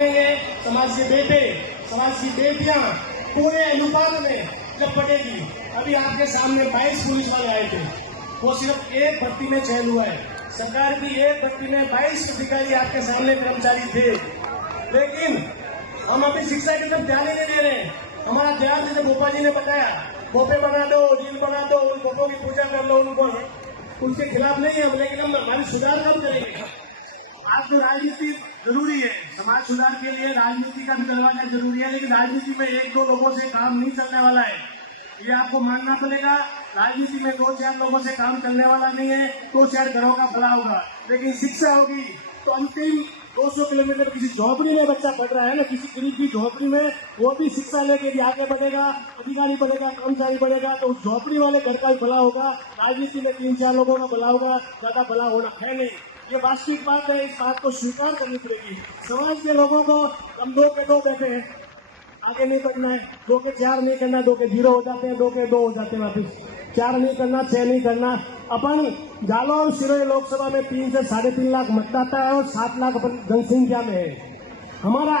समाज के बेटे, समाज की बेटियां पूरे अनुपात में जब बढ़ेगी। अभी आपके सामने 22 पुलिस वाले आए थे, वो सिर्फ एक भर्ती में चयन हुआ है। सरकार की एक भर्ती में 22 अधिकारी आपके सामने कर्मचारी थे, लेकिन हम अपनी शिक्षा की तरफ ध्यान ही नहीं दे रहे। हमारा ध्यान, जैसे भोपा जी ने बताया, गोपे बना दो, रील बना दो, उन गोपों की पूजा कर लो, उनको उनके खिलाफ नहीं है, लेकिन हम हमारी सुधार कब करेंगे। आज तो राजनीति जरूरी है, समाज सुधार के लिए राजनीति का भी दरवाजा जरूरी है, लेकिन राजनीति में एक दो लोगों से काम नहीं चलने वाला है, ये आपको मानना पड़ेगा। राजनीति में 2-4 लोगों से काम चलने वाला नहीं है, 2-4 घरों का भला होगा, लेकिन शिक्षा होगी तो अंतिम 200 किलोमीटर किसी झोपड़ी में बच्चा पढ़ रहा है ना, किसी गरीब की झोपड़ी में, वो भी शिक्षा लेके भी आगे बढ़ेगा, अधिकारी बढ़ेगा, कर्मचारी बढ़ेगा, तो उस झोपड़ी वाले घर का भी भला होगा। राजनीति में 3-4 लोगों का भला होगा, ज्यादा भला होना है नहीं, ये वास्तविक बात है। इस बात को स्वीकार करनी पड़ेगी। समाज के लोगों को हम 2 के 2 बैठे हैं, आगे नहीं बढ़ना है, 2 के 4 नहीं करना, 2 के 0 हो जाते हैं, 2 के 2 हो जाते हैं, वापिस 4 नहीं करना, 6 नहीं करना। अपन जालौर सिरोही लोकसभा में 3 से 3.5 लाख मतदाता है और 7 लाख अपन जनसंख्या में है। हमारा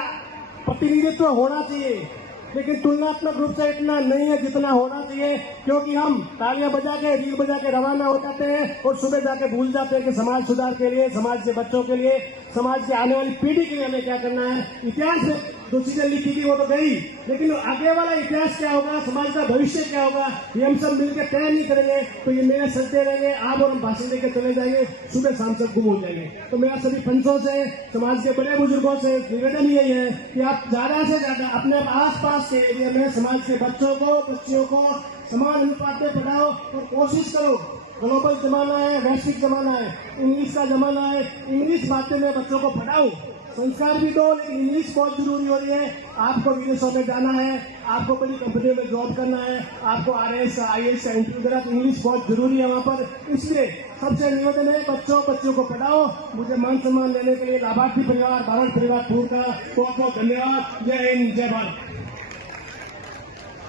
प्रतिनिधित्व होना चाहिए, लेकिन तुलनात्मक रूप से इतना नहीं है जितना होना चाहिए, क्योंकि हम तालियां बजा के, रील बजा के रवाना हो जाते हैं और सुबह जाके भूल जाते हैं कि समाज सुधार के लिए, समाज के बच्चों के लिए, समाज की आने वाली पीढ़ी के लिए हमें क्या करना है। इतिहास में जो चीजें लिखी थी वो तो गई, लेकिन आगे वाला इतिहास क्या होगा, समाज का भविष्य क्या होगा, ये हम सब मिलकर तय नहीं करेंगे तो ये मेरे चलते रहेंगे, आप और हम भाषण देकर चले जाएंगे, सुबह शाम सब गुम हो जाएंगे। तो मेरा सभी पंचों से, समाज के बड़े बुजुर्गों से निवेदन यही है कि आप ज्यादा से ज्यादा अपने आसपास के एरिया में समाज के बच्चों को, बच्चियों को समान अनुपात में पढ़ाओ और कोशिश करो। ग्लोबल जमाना है, वैश्विक जमाना है, इंग्लिश का जमाना है, इंग्लिश माध्यम में बच्चों को पढ़ाओ, संस्कार भी दो, लेकिन इंग्लिश बहुत जरूरी हो रही है। आपको विदेशों में जाना है, आपको बड़ी कंपनियों में जॉब करना है, आपको RS, IAS का इंटरव्यू देना, तो इंग्लिश बहुत जरूरी है वहाँ पर। इसलिए सबसे निवेदन है, बच्चों को पढ़ाओ। मुझे मान सम्मान देने के लिए लाभार्थी परिवार, भारत परिवार टूर का बहुत बहुत धन्यवाद। जय हिंद, जय भारत।